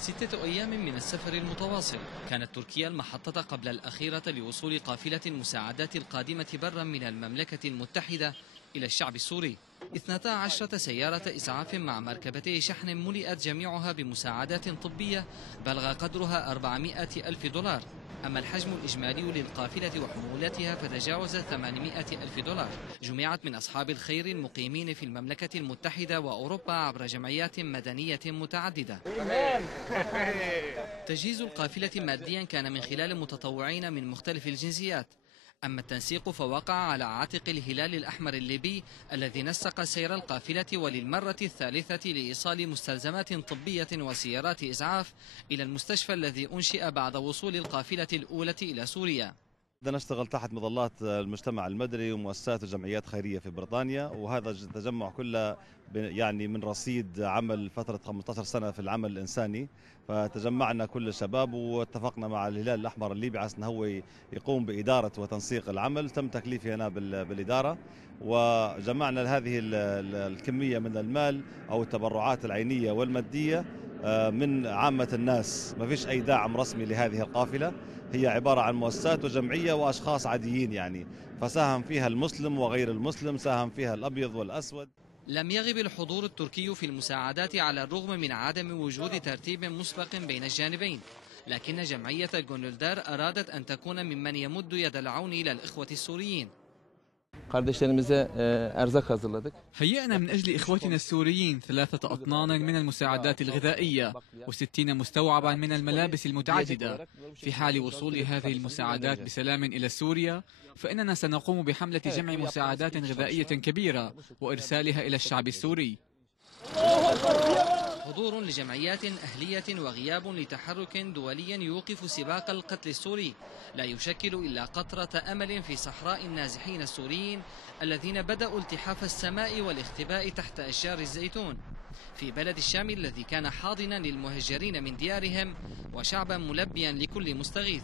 6 أيام من السفر المتواصل كانت تركيا المحطة قبل الأخيرة لوصول قافلة المساعدات القادمة برا من المملكة المتحدة إلى الشعب السوري. 12 سيارة إسعاف مع مركبتي شحن ملئت جميعها بمساعدات طبية بلغ قدرها 400 ألف دولار. أما الحجم الإجمالي للقافلة وحمولتها فتجاوز 800 ألف دولار. جمعت من أصحاب الخير المقيمين في المملكة المتحدة وأوروبا عبر جمعيات مدنية متعددة. تجهيز القافلة ماديا كان من خلال متطوعين من مختلف الجنسيات. أما التنسيق فوقع على عاتق الهلال الأحمر الليبي الذي نسق سير القافلة وللمرة الثالثة لإيصال مستلزمات طبية وسيارات إسعاف إلى المستشفى الذي أنشئ بعد وصول القافلة الأولى إلى سوريا. بدنا نشتغل تحت مظلات المجتمع المدني ومؤسسات وجمعيات خيرية في بريطانيا، وهذا التجمع كله يعني من رصيد عمل فترة 15 سنة في العمل الإنساني. فتجمعنا كل الشباب واتفقنا مع الهلال الأحمر الليبي على أنه هو يقوم بإدارة وتنسيق العمل. تم تكليفي أنا بالإدارة، وجمعنا هذه الكمية من المال أو التبرعات العينية والمادية من عامة الناس. ما فيش أي دعم رسمي لهذه القافلة، هي عبارة عن مؤسسات وجمعية وأشخاص عاديين يعني، فساهم فيها المسلم وغير المسلم، ساهم فيها الأبيض والأسود. لم يغب الحضور التركي في المساعدات على الرغم من عدم وجود ترتيب مسبق بين الجانبين، لكن جمعية جونلدار أرادت أن تكون ممن يمد يد العون إلى الإخوة السوريين. Kardeşlerimize erzak hazırladık. هيئنا من أجل إخوتنا السوريين 3 أطنان من المساعدات الغذائية و60 مستوعبا من الملابس المتعددة. في حال وصول هذه المساعدات بسلام إلى سوريا فإننا سنقوم بحملة جمع مساعدات غذائية كبيرة وإرسالها إلى الشعب السوري. حضور لجمعيات أهلية وغياب لتحرك دولي يوقف سباق القتل السوري لا يشكل إلا قطرة أمل في صحراء النازحين السوريين الذين بدأوا التحاف السماء والاختباء تحت أشجار الزيتون في بلد الشام الذي كان حاضنا للمهجرين من ديارهم وشعبا ملبيا لكل مستغيث.